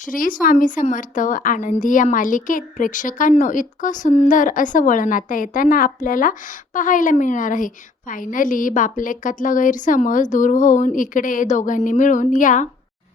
श्री स्वामी समर्थ आनंदी या मालिकेत प्रेक्षकांनो इतकं सुंदर असं वळण आता येताना आपल्याला पाहायला मिळणार आहे. फायनली बापलेकातला गैरसमज दूर होऊन इकडे दोघांनी मिळून या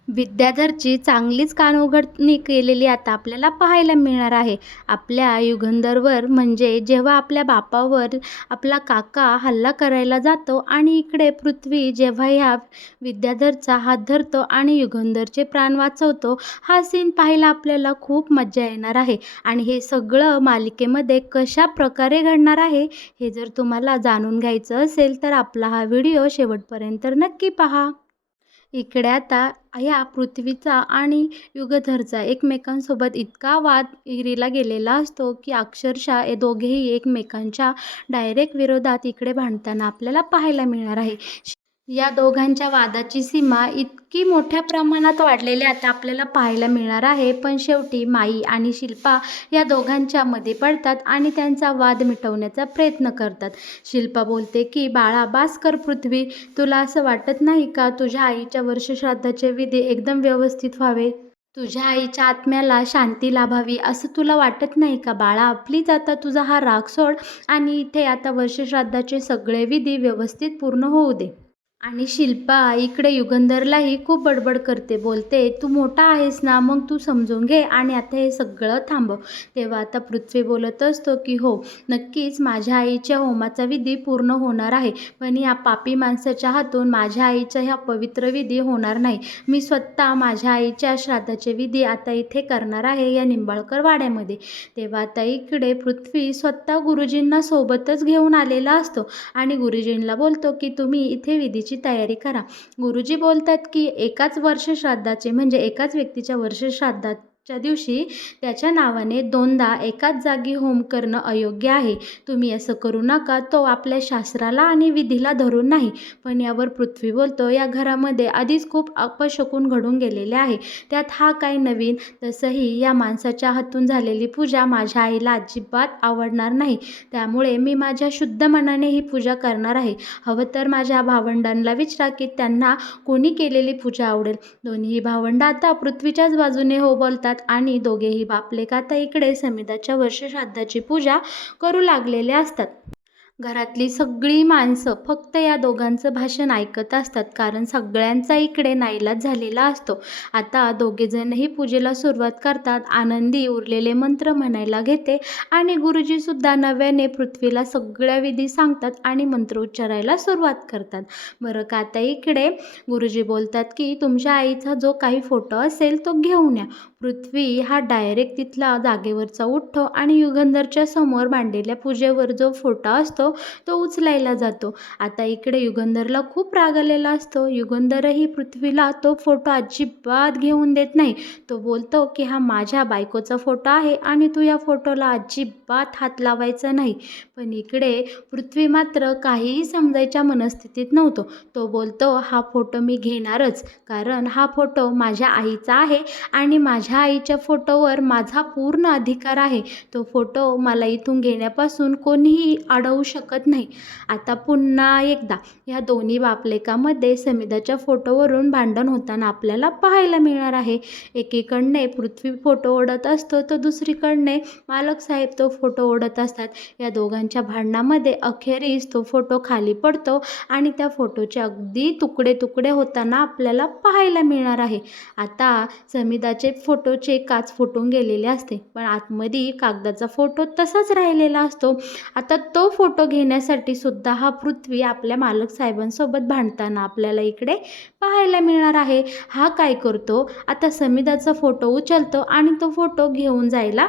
विद्याधरची चांगलीच कानउघडणी केलेली आता आपल्याला पाहायला मिळणार आहे. आपल्या युगंधरवर म्हणजे जेव्हा आपल्या बापावर आपला काका हल्ला करायला जातो आणि इकडे पृथ्वी जेव्हा ह्या विद्याधरचा हात धरतो आणि युगंधरचे प्राण वाचवतो, हा सीन पाहायला आपल्याला खूप मजा येणार आहे. आणि हे सगळं मालिकेमध्ये कशा प्रकारे घडणार आहे हे जर तुम्हाला जाणून घ्यायचं असेल तर आपला हा व्हिडिओ शेवटपर्यंत नक्की पहा. इकडे आता ह्या पृथ्वीचा आणि युगधरचा एकमेकांसोबत इतका वाद हिरीला गेलेला असतो की अक्षरशः हे दोघेही एकमेकांच्या डायरेक्ट विरोधात इकडे भांडताना आपल्याला पाहायला मिळणार आहे. या दोघांच्या वादाची सीमा इतकी मोठ्या प्रमाणात वाढलेली आता आपल्याला पाहायला मिळणार आहे. पण शेवटी माई आणि शिल्पा या दोघांच्या मध्ये पडतात आणि त्यांचा वाद मिटवण्याचा प्रयत्न करतात. शिल्पा बोलते की बाळा बास कर पृथ्वी, तुला असं वाटत नाही का तुझ्या आईच्या वर्षश्राद्धाचे विधी एकदम व्यवस्थित व्हावे, तुझ्या आईच्या आत्म्याला शांती लाभावी असं तुला वाटत नाही का बाळा? प्लीज आता तुझा हा राग सोड आणि इथे आता वर्षश्राद्धाचे सगळे विधी व्यवस्थित पूर्ण होऊ दे. आणि शिल्पा इकडे युगंधरलाही खूप बडबड करते, बोलते तू मोठा आहेस ना, मग तू समजून घे आणि आता हे सगळं थांबव. तेव्हा आता पृथ्वी बोलत असतो की हो नक्कीच माझ्या आईच्या होमाचा विधी पूर्ण होणार आहे, पण या पापी माणसाच्या हातून माझ्या आईच्या ह्या पवित्र विधी होणार नाही. मी स्वतः माझ्या आईच्या श्राद्धाचे विधी आता इथे करणार आहे या निंबाळकर वाड्यामध्ये. तेव्हा आता इकडे पृथ्वी स्वतः गुरुजींना सोबतच घेऊन आलेला असतो आणि गुरुजींना बोलतो की तुम्ही इथे विधीची तयारी करा. गुरुजी बोलतात की एकाच वर्षश्राद्धाचे म्हणजे एकाच व्यक्तीच्या वर्षश्राद्धाच्या दिवशी त्याच्या नावाने दोनदा एकाच जागी होम करणं अयोग्य आहे. तुम्ही असं करू नका, तो आपल्या शास्त्राला आणि विधीला धरून नाही. पण यावर पृथ्वी बोलतो या घरामध्ये आधीच खूप अपशकुन घडून गेलेले आहे, त्यात हा काय नवीन. तसंही या माणसाच्या हातून झालेली पूजा माझ्या आईला अजिबात आवडणार नाही, त्यामुळे मी माझ्या शुद्ध मनाने ही पूजा करणार आहे. हवं तर माझ्या भावंडांना विचारा की त्यांना कोणी केलेली पूजा आवडेल. दोन्ही भावंड आता पृथ्वीच्याच बाजूने हो बोलतात आणि दोघेही बापलेक आता इकडे समिधाच्या वर्षश्राद्धाची पूजा करू लागलेले असतात. घरातली सगळी माणसं फक्त या दोघांचं भाषण ऐकत असतात, कारण सगळ्यांचा इकडे नाईलाज झालेला असतो. आता दोघेजणही पूजेला सुरुवात करतात. आनंदी उरलेले मंत्र म्हणायला घेते आणि गुरुजीसुद्धा नव्याने पृथ्वीला सगळ्या विधी सांगतात आणि मंत्र उच्चारायला सुरुवात करतात. बरं का आता इकडे गुरुजी बोलतात की तुमच्या आईचा जो काही फोटो असेल तो घेऊन या. पृथ्वी हा डायरेक्ट तिथला जागेवरचा उठतो आणि युगंधरच्या समोर मांडलेल्या पूजेवर जो फोटो असतो तो उचलायला जातो. आता इकडे युगंधरला खूप राग आलेला असतो. युगंधरही पृथ्वीला तो फोटो अजिबात घेऊन देत नाही. तो बोलतो की हा माझ्या बायकोचा फोटो आहे आणि तू या फोटोला अजिबात हात लावायचा नाही. पण इकडे पृथ्वी मात्र काहीही समजायच्या मनस्थितीत नव्हतो. तो बोलतो हा फोटो मी घेणारच, कारण हा फोटो माझ्या आईचा आहे आणि माझ्या आईच्या फोटोवर माझा पूर्ण अधिकार आहे. तो फोटो मला इथून घेण्यापासून कोणीही अडवू शकत नाही. आता पुन्हा एकदा ह्या दोन्ही बापलेकामध्ये समिधाच्या फोटोवरून भांडण होताना आपल्याला पाहायला मिळणार आहे. एकीकडने पृथ्वी फोटो ओढत असतो तर दुसरीकडने मालक साहेब तो फोटो ओढत असतात. या दोघांच्या भांडणामध्ये अखेरीस तो फोटो खाली पडतो आणि त्या फोटोचे अगदी तुकडे तुकडे होताना आपल्याला पाहायला मिळणार आहे. आता समिधाचे फोटोचे काच फुटून गेलेले असते, पण आतमध्ये कागदाचा फोटो तसाच राहिलेला असतो. आता तो फोटो घेण्यासाठी सुद्धा हा पृथ्वी आपल्या मालक साहेबांसोबत भांडताना आपल्याला इकडे पाहायला मिळणार आहे. हा काय करतो, आता समिधाचा फोटो उचलतो आणि तो फोटो घेऊन जायला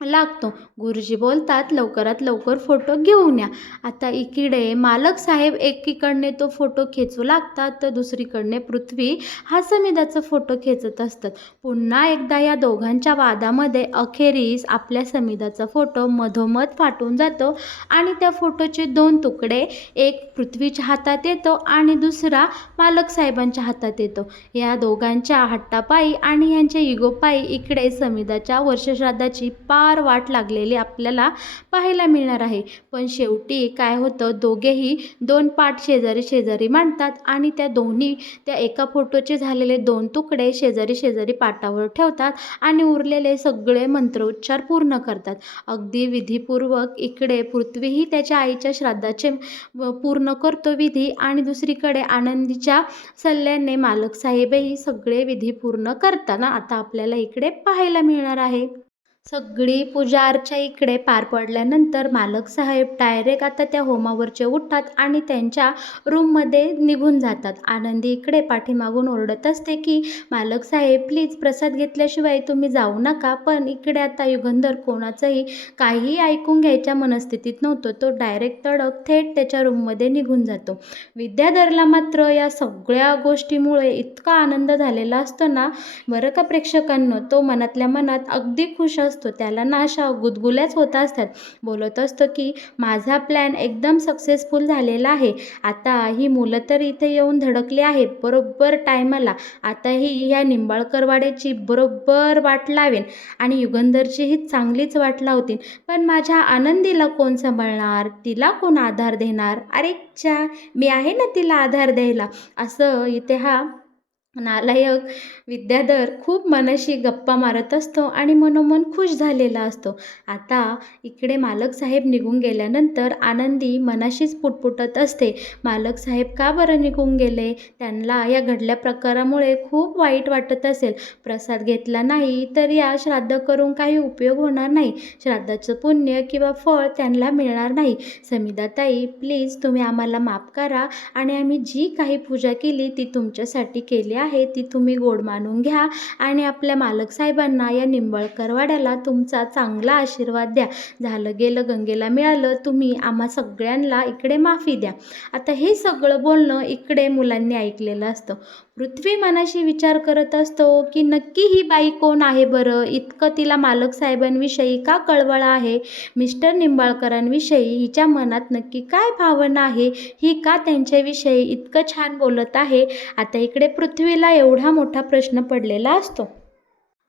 लागतो. गुरुजी बोलतात लवकरात लवकर फोटो घेऊन या. आता इकडे मालक साहेब एकीकडने तो फोटो खेचू लागतात तर दुसरीकडने पृथ्वी हा समिधाचा फोटो खेचत असतात. पुन्हा एकदा या दोघांच्या वादामध्ये अखेरीस आपल्या समिधाचा फोटो मधोमध फाटून जातो आणि त्या फोटोचे दोन तुकडे, एक पृथ्वीच्या हातात येतो आणि दुसरा मालक साहेबांच्या हातात येतो. या दोघांच्या हट्टापायी आणि यांच्या इगोपायी इकडे समिधाच्या वर्षश्राद्धाची फार वाट लागलेली आपल्याला पाहायला मिळणार आहे. पण शेवटी काय होतं, दोघेही 2 पाट शेजारी शेजारी मांडतात आणि त्या एका फोटोचे झालेले 2 तुकडे शेजारी शेजारी पाटावर ठेवतात आणि उरलेले सगळे मंत्रोच्चार पूर्ण करतात. अगदी विधीपूर्वक इकडे पृथ्वीही त्याच्या आईच्या श्राद्धाचे पूर्ण करतो विधी आणि दुसरीकडे आनंदीच्या सल्ल्याने मालक साहेबही सगळे विधी पूर्ण करताना आता आपल्याला इकडे पाहायला मिळणार आहे. सगळी पूजा अर्चा इकडे पार पडल्यानंतर मालक साहेब डायरेक्ट आता त्या होमावरचे उठतात आणि त्यांच्या रूममध्ये निघून जातात. आनंदी इकडे पाठीमागून ओरडत असते की मालक साहेब प्लीज प्रसाद घेतल्याशिवाय तुम्ही जाऊ नका. पण इकडे आता युगंधर कोणाचंही काहीही ऐकून घ्यायच्या मनस्थितीत नव्हतो. तो डायरेक्ट तडक थेट त्याच्या रूममध्ये निघून जातो. विद्याधरला मात्र या सगळ्या गोष्टीमुळे इतका आनंद झालेला असतो ना बरं का प्रेक्षकांनो. तो मनातल्या मनात अगदी खुश असतो. त्याला ना अशा गुदगुल्याच होत असतात. बोलत असतो की माझा प्लॅन एकदम सक्सेसफुल झालेला आहे. आता ही मुलं तर इथे येऊन धडकली आहेत बरोबर टायमाला. आता ही ह्या निंबाळकर वाड्याची बरोबर वाट लावेन आणि युगंधरचीही चांगलीच वाट लावतील. पण माझ्या आनंदीला कोण सांभाळणार, तिला कोण आधार देणार. अरे च्या, मी आहे ना तिला आधार द्यायला. असं इथे हा नालायक विद्याधर खूप मनाशी गप्पा मारत असतो आणि मनोमन खुश झालेला असतो. आता इकडे मालक साहेब निघून गेल्यानंतर आनंदी मनाशीच पुटपुटत असते. मालक साहेब का बरं निघून गेले. त्यांना या घडल्या प्रकारामुळे खूप वाईट वाटत असेल. प्रसाद घेतला नाही तर या श्राद्ध करून काही उपयोग होणार नाही. श्राद्धाचं पुण्य किंवा फळ त्यांना मिळणार नाही. समिधाताई प्लीज तुम्ही आम्हाला माफ करा आणि आम्ही जी काही पूजा केली ती तुमच्यासाठी केली आहे ती तुम्ही गोड मानून घ्या आणि आपल्या मालक साहेबांना या निंबाळकर वाड्याला तुमचा चांगला आशीर्वाद द्या. झालं गेलं गंगेला मिळालं. तुम्ही आम्हा सगळ्यांना इकडे माफी द्या. आता हे सगळं बोलणं इकडे मुलांनी ऐकलेलं असतं. पृथ्वी मनाशी विचार करत असतो की नक्की ही बाई कोण आहे बरं. इतकं तिला मालक साहेबांविषयी का कळवळ आहे. मिस्टर निंबाळकरांविषयी हिच्या मनात नक्की काय भावना आहे. ही का त्यांच्याविषयी इतकं छान बोलत आहे. आता इकडे पृथ्वीला एवढा मोठा प्रश्न पडलेला असतो.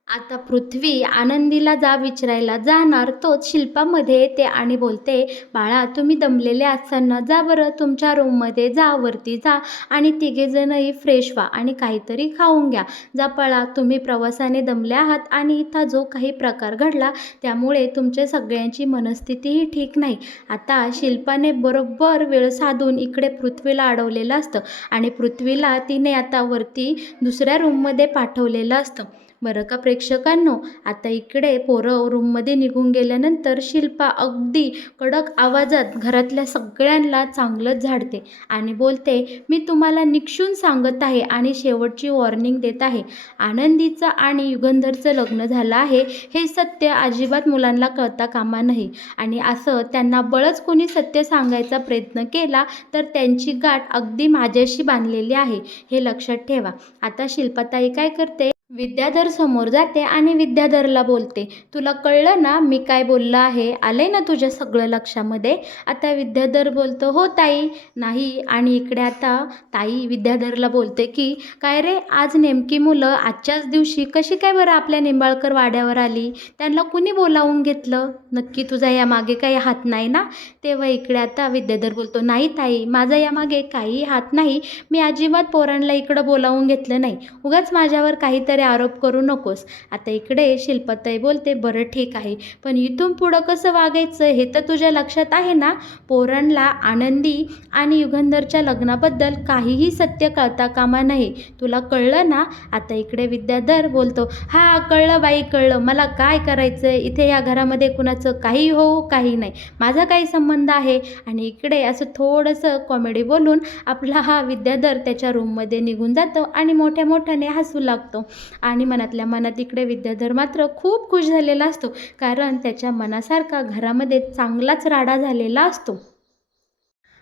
आता पृथ्वी आनंदीला विचारायला जाणार तोच शिल्पामध्ये येते आणि बोलते बाळा तुम्ही दमलेले असताना जा बरं तुमच्या रूममध्ये जा, वरती जा आणि तिघेजणही फ्रेश व्हा आणि काहीतरी खाऊन घ्या. जा पळा, तुम्ही प्रवासाने दमले आहात आणि इथं जो काही प्रकार घडला त्यामुळे तुमच्या सगळ्यांची मनस्थितीही ठीक नाही. आता शिल्पाने बरोबर वेळ साधून इकडे पृथ्वीला अडवलेलं असतं आणि पृथ्वीला तिने आता वरती दुसऱ्या रूममध्ये पाठवलेलं असतं. बरं का प्रेक्षकांनो. आता इकडे पोरं रूममध्ये निघून गेल्यानंतर शिल्पा अगदी कडक आवाजात घरातल्या सगळ्यांना चांगलंच झाडते आणि बोलते मी तुम्हाला निक्षून सांगत आहे आणि शेवटची वॉर्निंग देत आहे. आनंदीचं आणि युगंधरचं लग्न झालं आहे हे सत्य अजिबात मुलांना कळता कामा नाही आणि असं त्यांना बळच कोणी सत्य सांगायचा प्रयत्न केला तर त्यांची गाठ अगदी माझ्याशी बांधलेली आहे हे लक्षात ठेवा. आता शिल्पाताई काय करते, विद्याधर समोर जाते आणि विद्याधरला बोलते तुला कळलं ना मी काय बोललं आहे, आलंय ना तुझ्या सगळं लक्षामध्ये. आता विद्याधर बोलतो हो ताई. नाही आणि इकडे आता ताई विद्याधरला बोलते की काय रे आज नेमकी मुलं आजच्याच दिवशी कशी काय बरं आपल्या निंबाळकर वाड्यावर आली. त्यांना कुणी बोलावून घेतलं. नक्की तुझा यामागे काही हात नाही ना. तेव्हा इकडे आता विद्याधर बोलतो नाही ताई माझा यामागे काही हात नाही. मी अजिबात पोरांना इकडं बोलावून घेतलं नाही. उगाच माझ्यावर काहीतरी आरोप करू नकोस. आता इकडे शिल्पाताई बोलते बरं ठीक आहे पण इथून पुढं कसं वागायचं हे तर तुझ्या लक्षात आहे ना. पोरांना आनंदी आणि युगंधरच्या लग्नाबद्दल काहीही सत्य कळता कामा नाही. तुला कळलं ना. आता इकडे विद्याधर बोलतो हा कळलं बाई कळलं. मला काय करायचं इथे या घरामध्ये कुणाचं काही हो काही नाही. माझा काही संबंध आहे. आणि इकडे असं थोडंसं कॉमेडी बोलून आपला हा विद्याधर त्याच्या रूममध्ये निघून जातो आणि मोठ्या मोठ्याने हसू लागतो. आणि मनातल्या मनात इकडे विद्याधर मात्र खूप खुश झालेला असतो कारण त्याच्या मनासारखा घरामध्ये चांगलाच राडा झालेला असतो.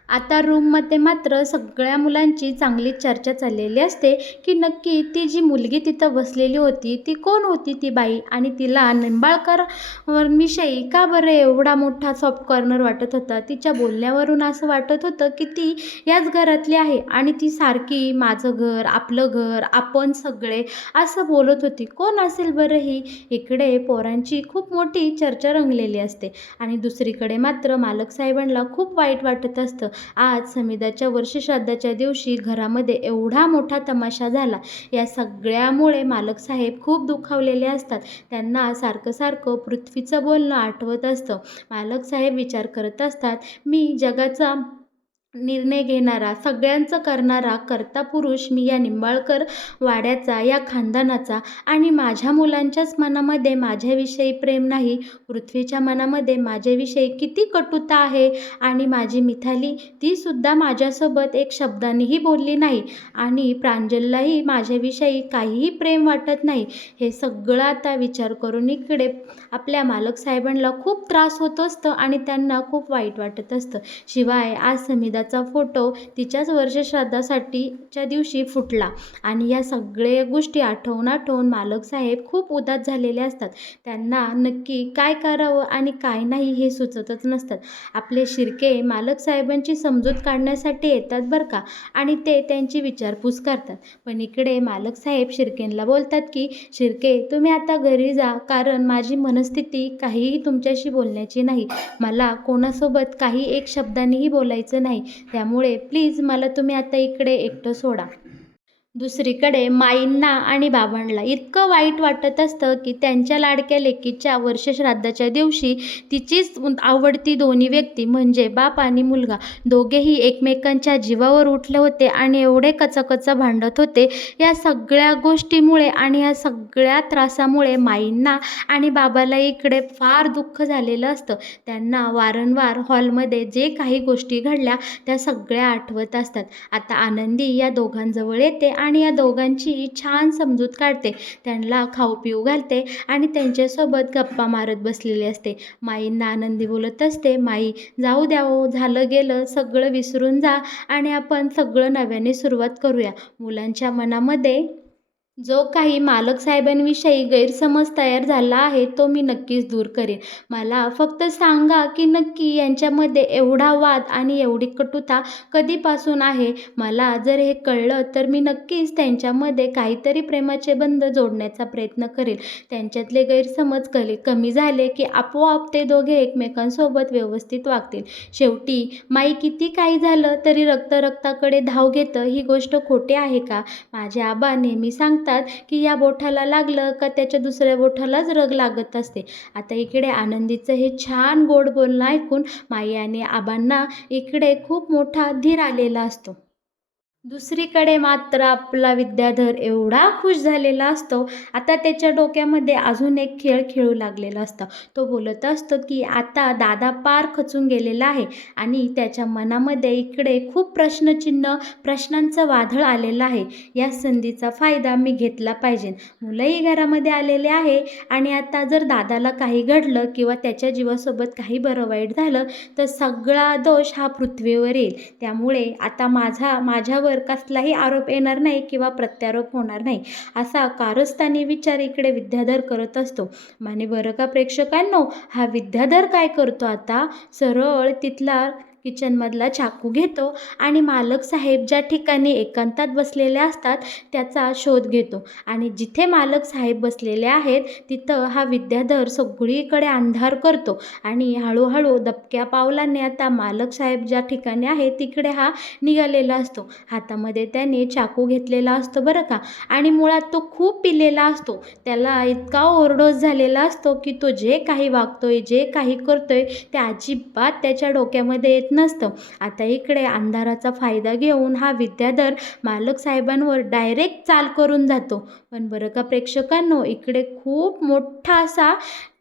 आता रूममध्ये मात्र सगळ्या मुलांची चांगली चर्चा चाललेली असते की नक्की ती जी मुलगी तिथं बसलेली होती ती कोण होती ती बाई, आणि तिला निंबाळकर विषयी का बरं एवढा मोठा सॉफ्ट कॉर्नर वाटत होता. तिच्या बोलण्यावरून असं वाटत होतं की ती याच घरातली आहे आणि ती सारखी माझं घर, आपलं घर, आपण सगळे असं बोलत होती. कोण असेल बरं ही? इकडे पोरांची खूप मोठी चर्चा रंगलेली असते आणि दुसरीकडे मात्र मालक साहेबांना खूप वाईट वाटत असतं. आज समिधाच्या वर्षश्राद्धाच्या दिवशी घरामध्ये एवढा मोठा तमाशा झाला. या सगळ्यामुळे मालक साहेब खूप दुखावलेले असतात. त्यांना सारखं सारखं पृथ्वीचं बोलणं आठवत असतं. मालक साहेब विचार करत असतात, मी जगाचा निर्णय घेणारा, सगळ्यांचं करणारा कर्ता पुरुष मी या निंबाळकर वाड्याचा, या खानदानाचा, आणि माझ्या मुलांच्याच मनामध्ये माझ्याविषयी प्रेम नाही. पृथ्वीच्या मनामध्ये माझ्याविषयी किती कटुता आहे. आणि माझी मिथाली, तीसुद्धा माझ्यासोबत एक शब्दानेही बोलली नाही आणि प्रांजललाही माझ्याविषयी काहीही प्रेम वाटत नाही. हे सगळं आता विचार करून इकडे आपल्या मालक साहेबांना खूप त्रास होत असतं आणि त्यांना खूप वाईट वाटत असतं. शिवाय आज समिधाचा फोटो तिच्याच वर्षश्राद्धासाठीच्या दिवशी फुटला आणि या सगळ्या गोष्टी आठवून आठवून मालक साहेब खूप उदास झालेले असतात. त्यांना नक्की काय करावं आणि काय नाही हे सुचतच नसतात. आपले शिर्के मालक साहेबांची समजूत काढण्यासाठी येतात बरं का, आणि ते त्यांची विचारपूस करतात. पण इकडे मालक साहेब शिर्केंना बोलतात की शिर्के, तुम्ही आता घरी जा, कारण माझी मनस्थिती काहीही तुमच्याशी बोलण्याची नाही. मला कोणासोबत काही एक शब्दानेही बोलायचं नाही. त्यामुळे प्लीज मला तुम्ही आता इकडे एकटं सोडा. दुसरीकडे माईंना आणि बाबांना इतकं वाईट वाटत असतं की त्यांच्या लाडक्या लेकीच्या वर्षश्राद्धाच्या दिवशी तिचीच आवडती दोन्ही व्यक्ती म्हणजे बाप आणि मुलगा दोघेही एकमेकांच्या जीवावर उठले होते आणि एवढे कचाकचा भांडत होते. या सगळ्या गोष्टीमुळे आणि या सगळ्या त्रासामुळे माईंना आणि बाबाला इकडे फार दुःख झालेलं असतं. त्यांना वारंवार हॉलमध्ये जे काही गोष्टी घडल्या त्या सगळ्या आठवत असतात. आता आनंदी या दोघांजवळ येते आणि या दोघांची छान समजूत काढते. त्यांना खाऊ पिऊ घालते आणि त्यांच्यासोबत गप्पा मारत बसलेली असते. माईंना आनंदी बोलत असते, माई जाऊ द्या हो, झालं गेलं सगळं विसरून जा आणि आपण सगळं नव्याने सुरुवात करूया. मुलांच्या मनामध्ये जो काही मालक साहेबांविषयी गैरसमज तयार झाला आहे तो मी नक्कीच दूर करेन. मला फक्त सांगा की नक्की यांच्यामध्ये एवढा वाद आणि एवढी कटुता कधीपासून आहे. मला जर हे कळलं तर मी नक्कीच त्यांच्यामध्ये काहीतरी प्रेमाचे बंध जोडण्याचा प्रयत्न करेल. त्यांच्यातले गैरसमज कमी झाले की आपोआप ते दोघे एकमेकांसोबत व्यवस्थित वागतील. शेवटी माई किती काही झालं तरी रक्त रक्ताकडे धाव घेतं ही गोष्ट खोटी आहे का? माझे आबा नेहमी सांगतात की या बोटाला लागलं का त्याच्या दुसऱ्या बोटालाच रग लागत असते. आता इकडे आनंदीचं हे छान गोड बोलणं ऐकून माई आणि आबांना इकडे खूप मोठा धीर आलेला असतो. दुसरीकडे मात्र आपला विद्याधर एवढा खुश झालेला असतो. आता त्याच्या डोक्यामध्ये अजून एक खेळ खेळू लागलेला असतो. तो बोलत असतो की आता दादा पार खचून गेलेला आहे आणि त्याच्या मनामध्ये इकडे खूप प्रश्नचिन्ह, प्रश्नांचं वादळ आलेलं आहे. या संधीचा फायदा मी घेतला पाहिजे. मुलंही घरामध्ये आलेले आहे आणि आता जर दादाला काही घडलं किंवा त्याच्या जीवासोबत काही बरं वाईट झालं तर सगळा दोष हा पृथ्वीवर येईल. त्यामुळे आता माझ्यावर कसलाही आरोप येणार नाही किंवा प्रत्यारोप होणार नाही, असा कारस्थानी विचार इकडे विद्याधर करत असतो. माने बरं का प्रेक्षकांनो, हा विद्याधर काय करतो आता, सरळ तिथला किचनमधला चाकू घेतो आणि मालक साहेब ज्या ठिकाणी एकांतात बसलेले असतात त्याचा शोध घेतो. आणि जिथे मालक साहेब बसलेले आहेत तिथं हा विद्याधर सगळीकडे अंधार करतो आणि हळूहळू दबक्या पावलाने आता मालक साहेब ज्या ठिकाणी आहे तिकडे हा निघालेला असतो. हातामध्ये त्याने चाकू घेतलेला असतो बरं का, आणि मुळात तो खूप पिलेला असतो. त्याला इतका ओव्हरडोस झालेला असतो की तो जे काही वागतोय, जे काही करतोय ते अजिबात त्याच्या डोक्यामध्ये येत नसतं. आता इकडे अंधाराचा फायदा घेऊन हा विद्याधर मालक साहेबांवर डायरेक्ट चाल करून जातो. पण बरं का प्रेक्षकांनो, इकडे खूप मोठा असा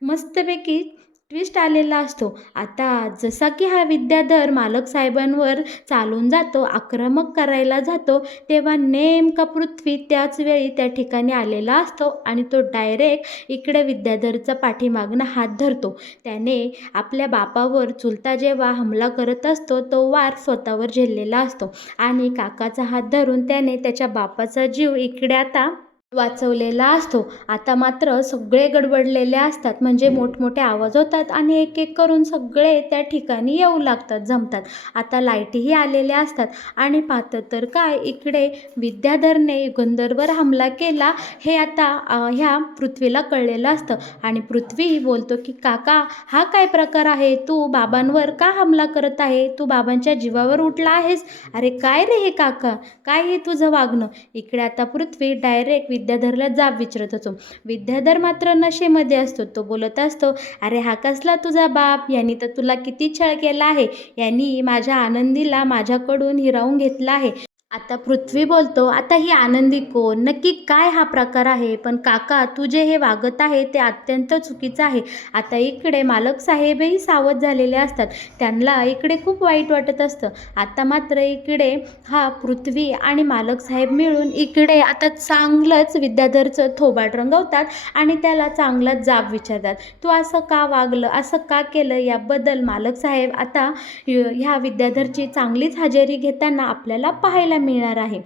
मस्तपैकी ट्विस्ट आलेला असतो. आता जसा की हा विद्याधर मालक साहेबांवर चालून जातो, आक्रमक करायला जातो, तेव्हा नेमका पृथ्वी त्याच वेळी त्या ठिकाणी आलेला असतो आणि तो डायरेक्ट इकडे विद्याधरचा पाठीमागनं हात धरतो. त्याने आपल्या बापावर चुलता जेव्हा हमला करत असतो तो वार स्वतःवर झेललेला असतो आणि काकाचा हात धरून त्याने त्याच्या बापाचा जीव इकडे आता वाचवलेला असतो. आता मात्र सगळे गडबडलेले असतात, म्हणजे मोठमोठे आवाज होतात आणि एक एक करून सगळे त्या ठिकाणी येऊ लागतात, जमतात. आता लाईटही आलेल्या असतात आणि पाहतं तर काय, इकडे विद्याधरने युगंधरवर हमला केला हे आता ह्या पृथ्वीला कळलेलं असतं आणि पृथ्वीही बोलतो की काका, हा काय प्रकार आहे? तू बाबांवर का हमला करत आहे? तू बाबांच्या जीवावर उठला आहेस? अरे काय रे हे काका, काय हे तुझं वागणं? इकडे आता पृथ्वी डायरेक्ट विद्याधरला जाब विचारत असतो. विद्याधर मात्र नशेमध्ये असतो. तो बोलत असतो, अरे हा कसला तुझा बाप? यांनी तर तुला किती छळ केला आहे. यांनी माझ्या आनंदीला माझ्याकडून हिरावून घेतला आहे. आता पृथ्वी बोलतो, आता ही आनंदी कोण? नक्की काय हा प्रकार आहे? पण काका, तू जे हे वागत आहे ते अत्यंत चुकीचं आहे. आता इकडे मालक साहेबही सावध झालेले असतात. त्यांना इकडे खूप वाईट वाटत असतं. आता मात्र इकडे हा पृथ्वी आणि मालक साहेब मिळून इकडे आता चांगलंच विद्याधरचं थोबाड रंगवतात आणि त्याला चांगलाच जाब विचारतात. तू असं का वागलं, असं का केलं? याबद्दल मालक साहेब आता ह्या विद्याधरची चांगलीच हजेरी घेताना आपल्याला पाहायला मिळणार आहे.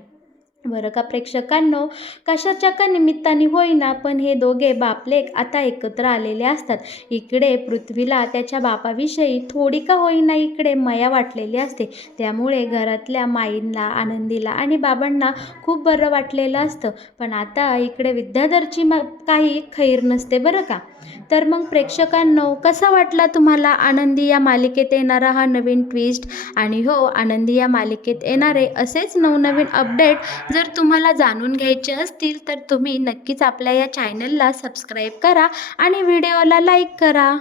बरं का प्रेक्षकांनो, कशाच्या का निमित्ताने होईना पण हे दोघे बापलेक आता एकत्र आलेले असतात. इकडे पृथ्वीला त्याच्या बापाविषयी थोडी का होईना इकडे माया वाटलेली असते. त्यामुळे घरातल्या माईंना, आनंदीला आणि बाबांना खूप बरं वाटलेलं असतं. पण आता इकडे विद्याधरची काही खैर नसते बरं का. तर मग प्रेक्षकांनो, कसा वाटला तुम्हाला आनंदी या मालिकेत येणारा हा नवीन ट्विस्ट? आणि हो, आनंदी या मालिकेत येणारे असेच नवनवीन अपडेट जर तुम्हाला जाणून घ्यायचे असतील तर तुम्ही नक्कीच आपल्या या चॅनलला सबस्क्राईब करा आणि व्हिडिओला लाईक करा.